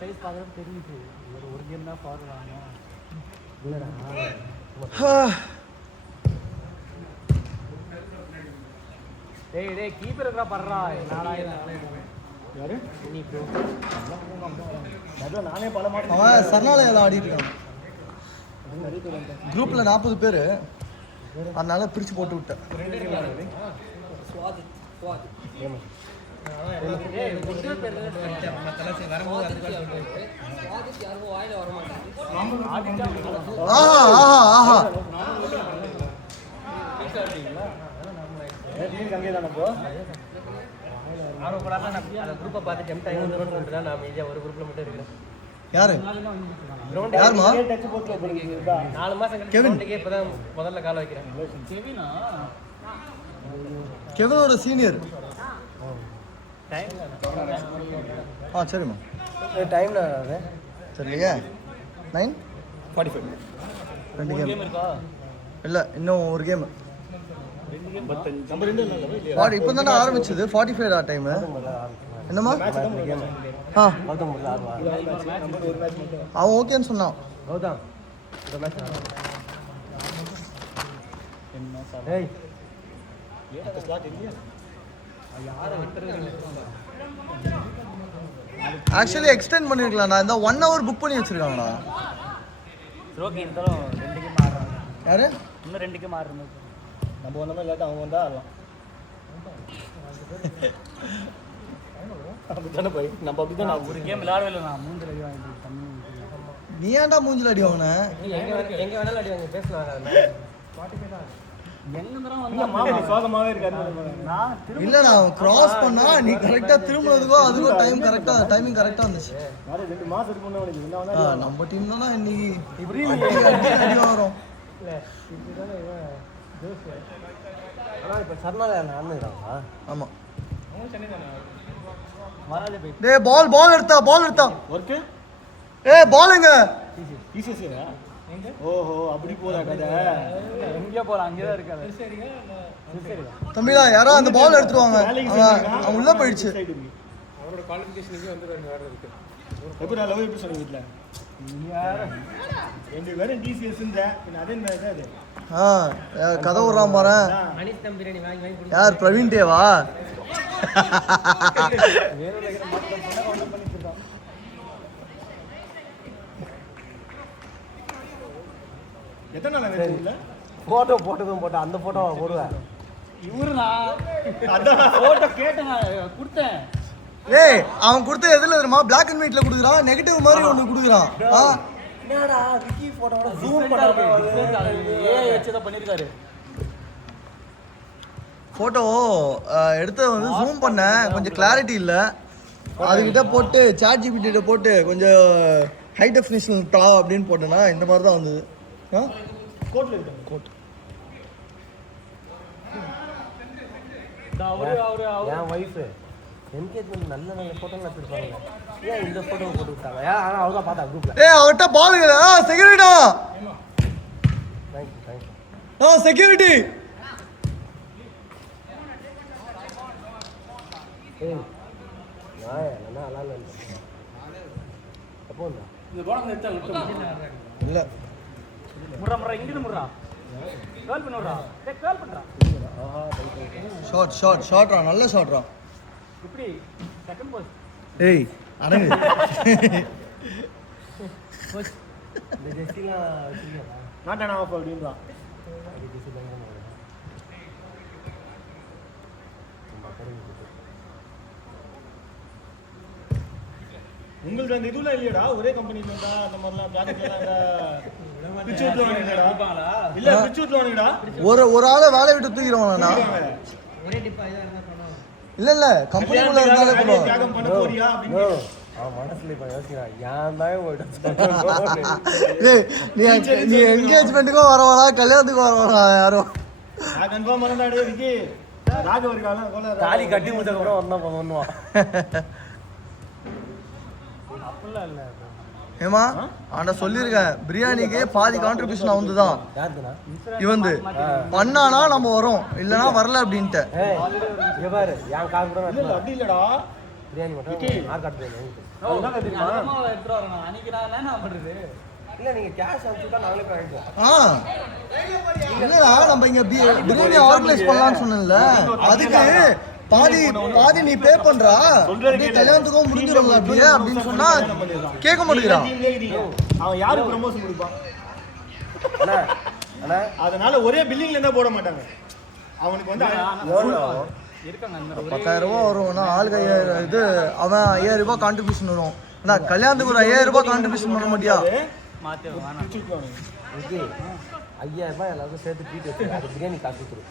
Size பார்க்குறது தெரியுது. ஒரு கேம் தான் ஃபார்வர்ட் ஆகணும். இல்லைடா டேய் கீப்பர் இருக்கா பண்றா. யாரு நீ ப்ரோ? நானே பல மாட்டேன். அவன் சரணாலயம் ஆடிட்டு இருக்கான். குரூப்ல 40 பேர், அதனால பிரிச்சு போட்டு விட்டேன். யாரு முதல்ல கால வைக்கிறேன். கெவினோட சீனியர். சரிம்மா டைம்ல சரியா 9:45 2 கேம் இருக்கா? இல்லை இன்னும் ஒரு கேம். இப்போ தானே ஆரம்பிச்சது. 45 டைமு. என்னம்மா அவன் ஓகேன்னு சொன்னான். ஆக்சுவலி எக்ஸ்டெண்ட் பண்ணிருக்கலாம்டா. இந்த 1 hour புக் பண்ணி வச்சிருக்காங்கடா. யாரு இன்னும் 2 கேம் ஆடுறது. நம்ம ஒன்றுமே இல்லாட்ட அவங்க வந்தால் ஆடலாம். அப்படித்தானே போய் நம்ம அப்படி தான். ஒரு கேம் விளையாடவே இல்லை. நான் 3 அடி வாங்கிட்டு. நீ ஏன்டா மூஞ்சில் அடி வாங்கின? எங்கே வேணாலும் அடி வாங்க. பேசலாம். இல்ல நான் கிராஸ் பண்ணா நீ கரெக்டா திரும்பினதுக்கோ அதுக்கோ டைமிங் கரெக்டா இருந்துச்சு. 2 மாசம் இருக்கு. நம்ம டீம் தானே இன்னைக்கு இப்படி அடி வரும். ஆமா டேய் பால் எடுத்தா ஏய் பால் எங்க? ஓஹோ அப்படி போறா கதை. எங்க போறா? அங்கே தான் இருக்காது. தம்பிடா யாரோ அந்த பால் எடுத்துருவாங்க. அவன் உள்ள போயிடுச்சு. அவரோட குவாலிஃபிகேஷனுக்கு வந்து வேற இருக்கு. எப்படி நான் லவ் எப்படி சொன்ன வீட்ல? ரெண்டு பேரும் டிசிஎஸ் அதே மாதிரி தான் இது. கதை விடுறான் பாரு. யார் பிரவீன் தேவா? எத்தனை நாள் இல்ல போட்டோ போட்டா அந்த போட்டோ போடுவேன். இவரு நான் அதான் போட்டோ கேட்டேன், நான் கொடுத்தேன். ஏய் அவன் கொடுத்த எதுல தெரியுமா? பிளாக் அண்ட் ஒயிட்ல கொடுக்குறான். நெகட்டிவ் மாதிரி ஒன்று கொடுக்குறான். என்னடா விக்கி போட்டோட ஜூம் பண்ணாத ஏய் வெச்சத பண்ணிருக்காரு. போட்டோ எடுத்து வந்து ஜூம் பண்ண கொஞ்சம் கிளாரிட்டி இல்லை. அதுக்கிட்ட போட்டு சாட் ஜிபிடிட்ட போட்டு கொஞ்சம் ஹை டெஃபினிஷன் தா அப்படின்னு போட்டேன்னா இந்த மாதிரி தான் வந்தது. கோட்ல இருக்கு கோட். என் வைஃப் என்கேஜ்மெண்ட் நல்ல போட்டோலாம் எடுத்துருப்பாங்க. ஏன் இந்த போட்டோ போட்டு விட்டாங்க? ஆனால் அவங்க தான் பார்த்தா குரூப்ல. அவர்கிட்ட பால் செக்யூரிட்டா. செக்யூரிட்டி இல்ல முறா இங்கிட்டு முறா கால் பண்ணுடா. டேய் கால் பண்றா. ஷாட்ரா நல்ல ஷாட்ரா. இப்படி செகண்ட் போஸ்ட். ஏய் அடங்கு. போஸ்ட் இந்த ஜெஸ்டிலா வச்சிருக்கா. நாட்டானா ஆஃப் அப்படின்றா. அது ஜெஸ்டி பயங்கரமா இருக்கு. உங்களுக்கு அந்த இதுல இல்லையடா ஒரே கம்பெனில இருந்தா அந்த மாதிரிலாம் ப்ராஜெக்ட்லாம் பிச்சூட்ல வாங்குறடா. இல்ல பிச்சூட்ல வாங்குறடா. ஒரு ஆளை வேலைய விட்டு தூக்கிடுவாங்கடா. ஒரே டிப்பா இத என்ன பண்ணோம்? இல்ல கம்பெனிக்குள்ள இருந்தாலே போறோம். தியாகம் பண்ண போறியா அப்படின்னு மனசுல இப்ப யோசிக்கிறா. ஏன் தான் ஓடுச்சு. ஏய் நீ என்கேஜ்மென்ட்க்கு வரவடா, கல்யாணத்துக்கு வரவடா யாரோ. நான் கன்ஃபார்ம் பண்ணடா டேய் விக்கி. ராகவர் காலம் கொல்ல தாலி கட்டி முடிச்சதுக்கு அப்புறம் வந்தா பண்ணுவான். அப்பலாம் இல்ல. ஏமா ஆனா சொல்லியிருக்கேன் பிரியாணிக்கு பாதி கான்ட்ரிபியூஷன் அவந்து தான் இவந்து பண்ணானா நம்ம வரோம் இல்லைன்னா வரல அப்படின்ட்டு அப்படி இல்லடா பிரியாணி மட்டும் இல்ல நீங்க கேஷ் அனுப்பிச்சுட்டா நாங்களே போய் வாங்கிக்குவோம். இல்லடா நம்ம இங்க பிரியாணி ஆர்கனைஸ் பண்ணலாம்னு சொன்னேன்ல அதுக்கு பாதி நீ பே பண்றா அப்படியே கல்யாணத்துக்கும் முடிஞ்சிடும்ல அப்படியே அப்படின்னு சொன்னா கேட்க மாட்டேங்கிறான். அவன் யாருக்கு ப்ரமோஷன் கொடுப்பான் அதனால ஒரே பில்லிங்ல என்ன போட மாட்டாங்க அவனுக்கு வந்து 10,000 ரூபாய் வரும்னா ஆளுக்கு 5000 இது அவன் 5000 ரூபாய் கான்ட்ரிபியூஷன் வரும். கல்யாணத்துக்கு ஒரு 5000 ரூபாய் கான்ட்ரிபியூஷன் பண்ண மாட்டியா? 5000 ரூபாய் எல்லாருக்கும் சேர்த்து ட்ரீட் வச்சு அது பிரியாணி காசு கொடுத்துரு.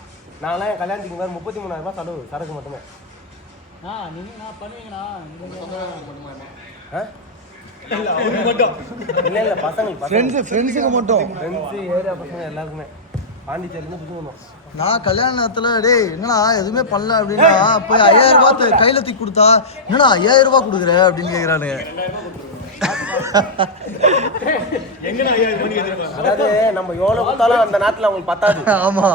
நான்லாம் என் கல்யாணத்துக்கு வேறு 33,000 ரூபாய் செலவு சரக்கு மட்டுமே. இல்லை பசங்களுக்கு ஃப்ரெண்ட்ஸுக்கு மட்டும் ஃப்ரெண்ட்ஸு ஏரியா பசங்க எல்லாருக்குமே பாண்டிச்சேரியிருந்து புது வந்தோம். நான் கல்யாண நேரத்துல டேய் என்னடா எதுவுமே பண்ணல அப்படின்னா போய் 5000 ரூபாய் கையில தூக்கி கொடுத்தா என்னடா 5000 ரூபாய் கொடுக்குற அப்படின்னு கேக்குறானுங்க. அதாவது நம்ம எவ்வளவு கொடுத்தாலும் அந்த நேரத்துல அவங்களுக்கு பத்தாது. ஆமா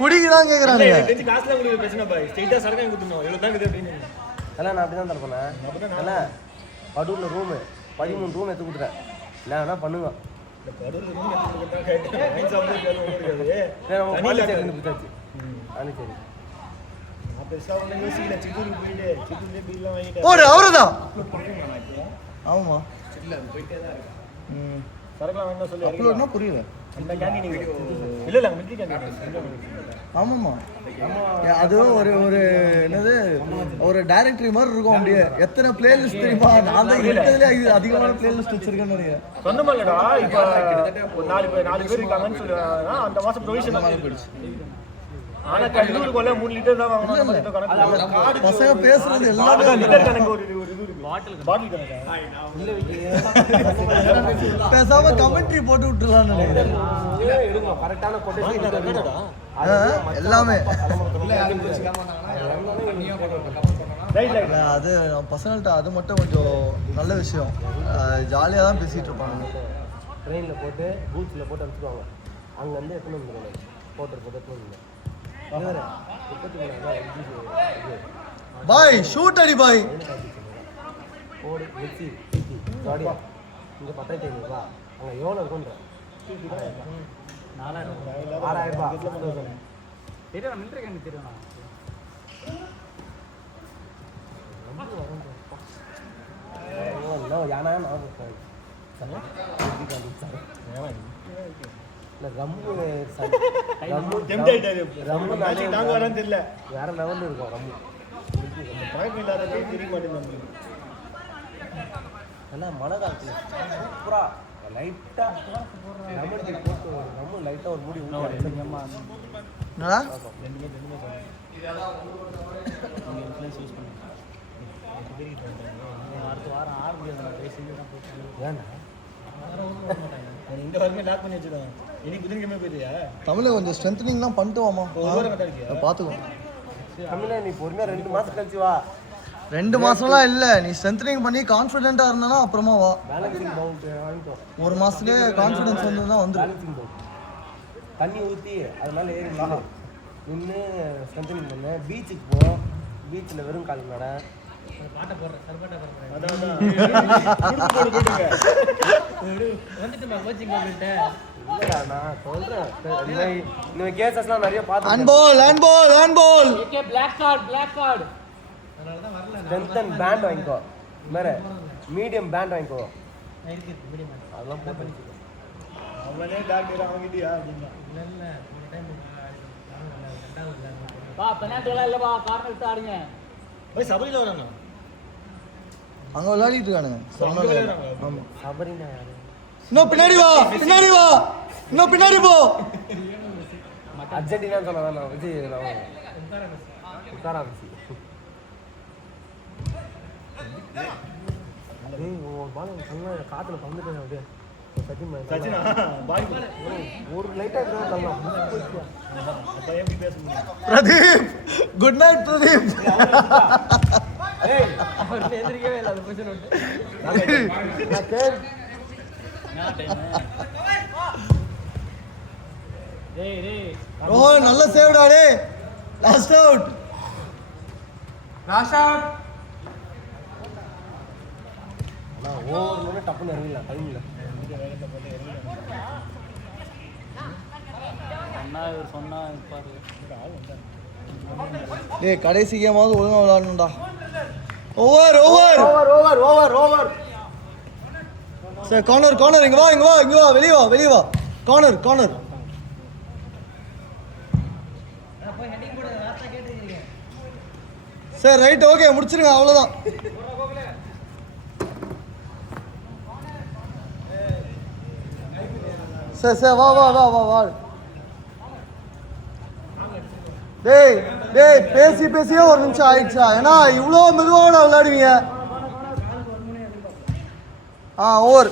குடிக்குதான் கேக்குறானுங்க. எல்லாம் நான் அப்படிதான் தரப்பேன். எல்லாம் படூர்ல ரூமு 13 ரூம் எடுத்து கொடுத்துட்டேன். இல்லை வேணா பண்ணுங்க ஒரு அவருதான் ஆமா அப்லோட்னா புரியல. ஆமாம்மா அது ஒரு என்னது ஒரு டைரக்டரி மாதிரி இருக்கும். அப்படியே எத்தனை பிளேலிஸ்ட் தெரியுமா? நான் தான் இருக்கிறதுலே அதிகமான பிளேலிஸ்ட் வச்சிருக்கேன்னு நினைக்கிறேன். சொந்தமல்லடா இப்போ 4 பேர் இருக்காங்கன்னு சொல்லுவாங்க. அந்த மாசம் ப்ரொவிஷன் போயிடுச்சு. ஆனா கல்லூருக்கு 3 லிட்டர் தான் வாங்கணும். பசங்க பேசுறது எல்லாமே லிட்டர் கணக்கு ஒரு இது இருக்கு. பாட்டில் கணக்கு பேசாம கமெண்ட்ரி போட்டு விட்டுறலாம்னு நினைக்கிறேன். கரெக்டான கொட்டேஷன் எல்லாமே அது பசங்கள்ட்ட அது மட்டும் கொஞ்சம் நல்ல விஷயம். ஜாலியாக தான் பேசிட்டு இருப்பாங்க. ட்ரெயினில் போட்டு பூச்சில் போட்டு அனுப்பிச்சுடுவாங்க. அங்கேருந்து எத்தனை வந்துடுவாங்க போட்டு எத்தனை பாய் ஷூட் அடி பாய் போடு மிக்சி ஜாடியா இங்கே 10,500 ரூபா அங்கே எவ்வளோ இருக்குன்ற 6,000 ரூபா தெரியும் மிலிட்ரி கண்டி தெரியும். யானா ரம்மு தெரியல வேற லெவலில் இருக்கும். ரம்மு நல்லா மழை காலத்தில் சூப்பராக லைட்டாக லெமன் டீ போட்டு ரம்மு லைட்டாக ஒரு மூடி அடுத்த வாரம் ஏன்னா இந்த வாரமே லாக் பண்ணி வச்சுருவாங்க. இன்னைக்கு புதன்கிழமை போயிடுறியா? தமிழை கொஞ்சம் ஸ்ட்ரென்த்னிங்லாம் பண்ணிட்டு வாமா பார்த்துக்கோ. தமிழை நீ பொறுமையாக 2 மாதம் கழிச்சு வா. 2 மாசம்லாம் இல்லை, நீ ஸ்ட்ரென்த்னிங் பண்ணி கான்ஃபிடென்ட்டாக இருந்தானா அப்புறமா வா. பேலன்சிங் பவுண்ட் வாங்கிக்கோ. 1 மாதத்துலேயே கான்ஃபிடென்ஸ் வந்து வந்துடும். பேலன்சிங் பவுண்ட் தண்ணி ஊற்றி அதனால ஏறி நின்று ஸ்ட்ரென்த்னிங் பண்ணு. பீச்சுக்கு போ, பீச்சில் வெறும் கால் நட பாட்டை போடுறேன். நான் சொல்றேன் இந்த கேசஸ்லாம் நிறைய பார்த்தேன். Handball block card strengthen band வாங்கிக்கோ. வேற மீடியம் பேண்ட் வாங்கிக்கோ. அதெல்லாம் போட்டு அவனே டாக்டர் வாங்கிட்டியா அப்படின்னா இல்லப்பா கார்னர் விட்டு ஆடுங்க. போய் சபரியில் வராங்க. அங்கே விளையாடிட்டு இருக்கானுங்க. ஆமாம் சபரினா யாரு? இன்னும் பின்னாடி வா இன்னும் பின்னாடி போ. அர்ஜென்டினா சொன்னா விஜய் உத்தாராசி காத்துல பந்துட்டு அப்படியே ஒரு லைட்டா பிரதீப் குட் நைட் பிரதீப். ரோஹன் நல்ல சேவ்டா டேய். Last out. நான் ஓவர்னு டப்புன்னு இறங்கல டைம்ல. சொன்னா பாரு. டேய் கடைசி கேமாவது ஒழுங்கா விளையாடணும்டா. Over over over over over over. சரி கார்னர் கார்னர் இங்க வா இங்க வா இங்க வா வெளிய வா கார்னர் கார்னர். சரி ரைட் ஓகே முடிச்சிருங்க அவ்வளவுதான். சரி வா வா வா வா வா. டேய் டேய் பேசியே ஒரு நிமிஷம் ஆயிடுச்சா? ஏன்னா இவ்வளோ மெதுவாக விளையாடுவீங்க. ஓவர்.